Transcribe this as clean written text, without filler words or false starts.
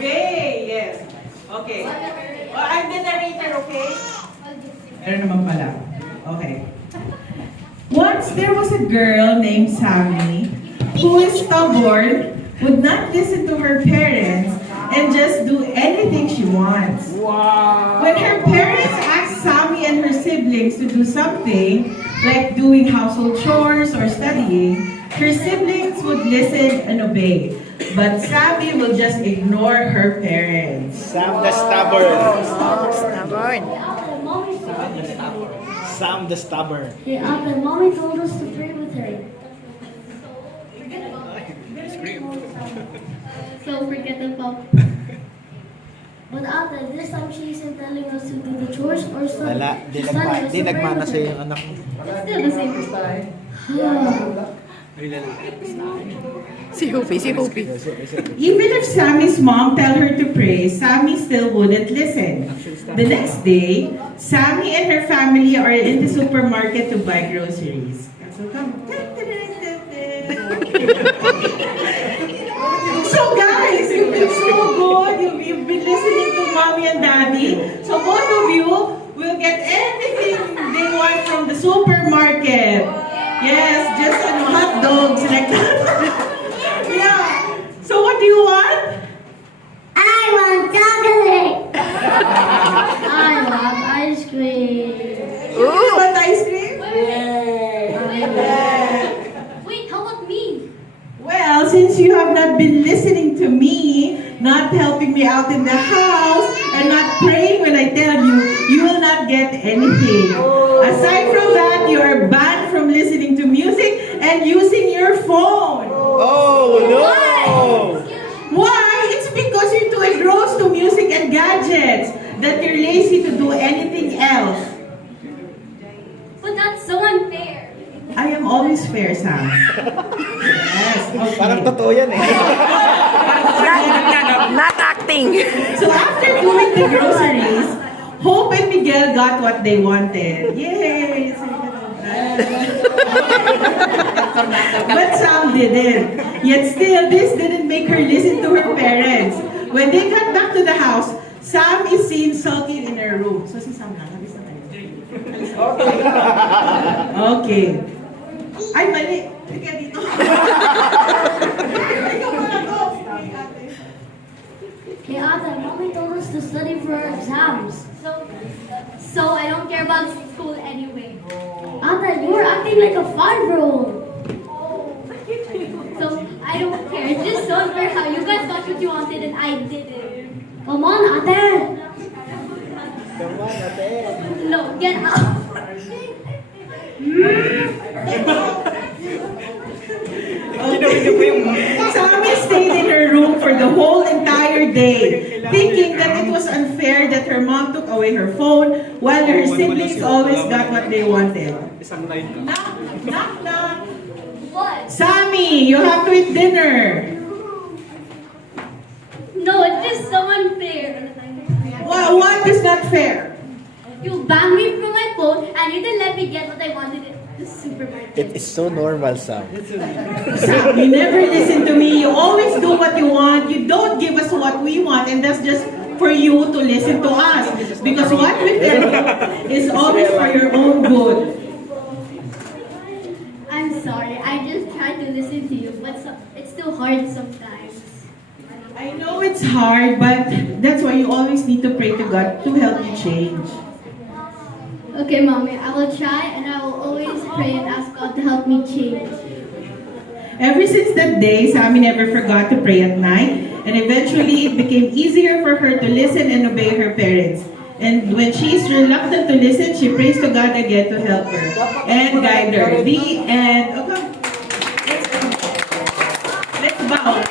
obey. Yes. Okay. I'm the narrator, okay? Meron naman pala. Okay. Once there was a girl named Sammy who is stubborn, would not listen to her parents, and just do anything she wants. Wow! When her parents asked Sammy and her siblings to do something, like doing household chores or studying, her siblings would listen and obey. But Sammy will just ignore her parents. Sam the Stubborn. Stubborn. Sam the Stubborn. Yeah, Ate, Mommy told us to pray with her. So forget about. But Ate, this time she isn't telling us to do the chores or study. Wala, di nagmana sa'yo yung anak mo. It's still the same. Si Hoopy. Even if Sammy's mom tell her to pray, Sammy still wouldn't listen. The next day, Sammy and her family are in the supermarket to buy groceries. So come. So guys, you've been so good. You've been listening to Mommy and Daddy. So both of you will get everything they want from the supermarket. Yes, just hot dogs like that. Yeah. So what do you want? I want chocolate. I want ice cream. You want ice cream? Wait, how about me? Well, since you have not been listening to me, not helping me out in the house, and not praying when I tell you, you will not get anything. Aside from that, you are banned from listening to music and using your phone. Oh no! Why? It's because you're too engrossed to music and gadgets that you're lazy to do anything else. But that's so unfair. I am always fair, Sam. Yes, okay. Parang totoo yan eh. Not acting. So after doing the groceries, Hope and Miguel got what they wanted. Yay! But Sam didn't. Yet still, this didn't make her listen to her parents. When they got back to the house, Sam is seen sulking in her room. So si Sam lang, alis na kayo. Okay. Ay, mali. Halika dito. Ikaw muna, go. Hey, Ate, Mommy told us to study for our exams. So I don't care about school anyway. Ate, you were acting like a 5-year-old. So I don't care. It's just so unfair how you guys got what you wanted and I didn't. Come on, Ate. No, get out. Sammy stayed in her room for the whole entire day, thinking that it was unfair that her mom took away her phone while her siblings always got what they wanted. Knock, knock, knock. What? Sammy, you have to eat dinner. No, it's just so unfair. What is not fair? You banned me from my phone and you didn't let me get what I wanted at the supermarket. It is so normal, Sam. Sam, you never listen to me. You always do what you want. You don't give us what we want, and that's just for you to listen to us. Because what we tell you is always for your own good. I'm sorry. I just tried to listen to you, but it's still hard sometimes. I know it's hard, but that's why you always need to pray to God to help you change. Okay, Mommy, I will try and I will always pray and ask God to help me change. Ever since that day, Sammy never forgot to pray at night, and eventually it became easier for her to listen and obey her parents. And when she is reluctant to listen, she prays to God again to help her and guide her. The end. Okay. Let's bow.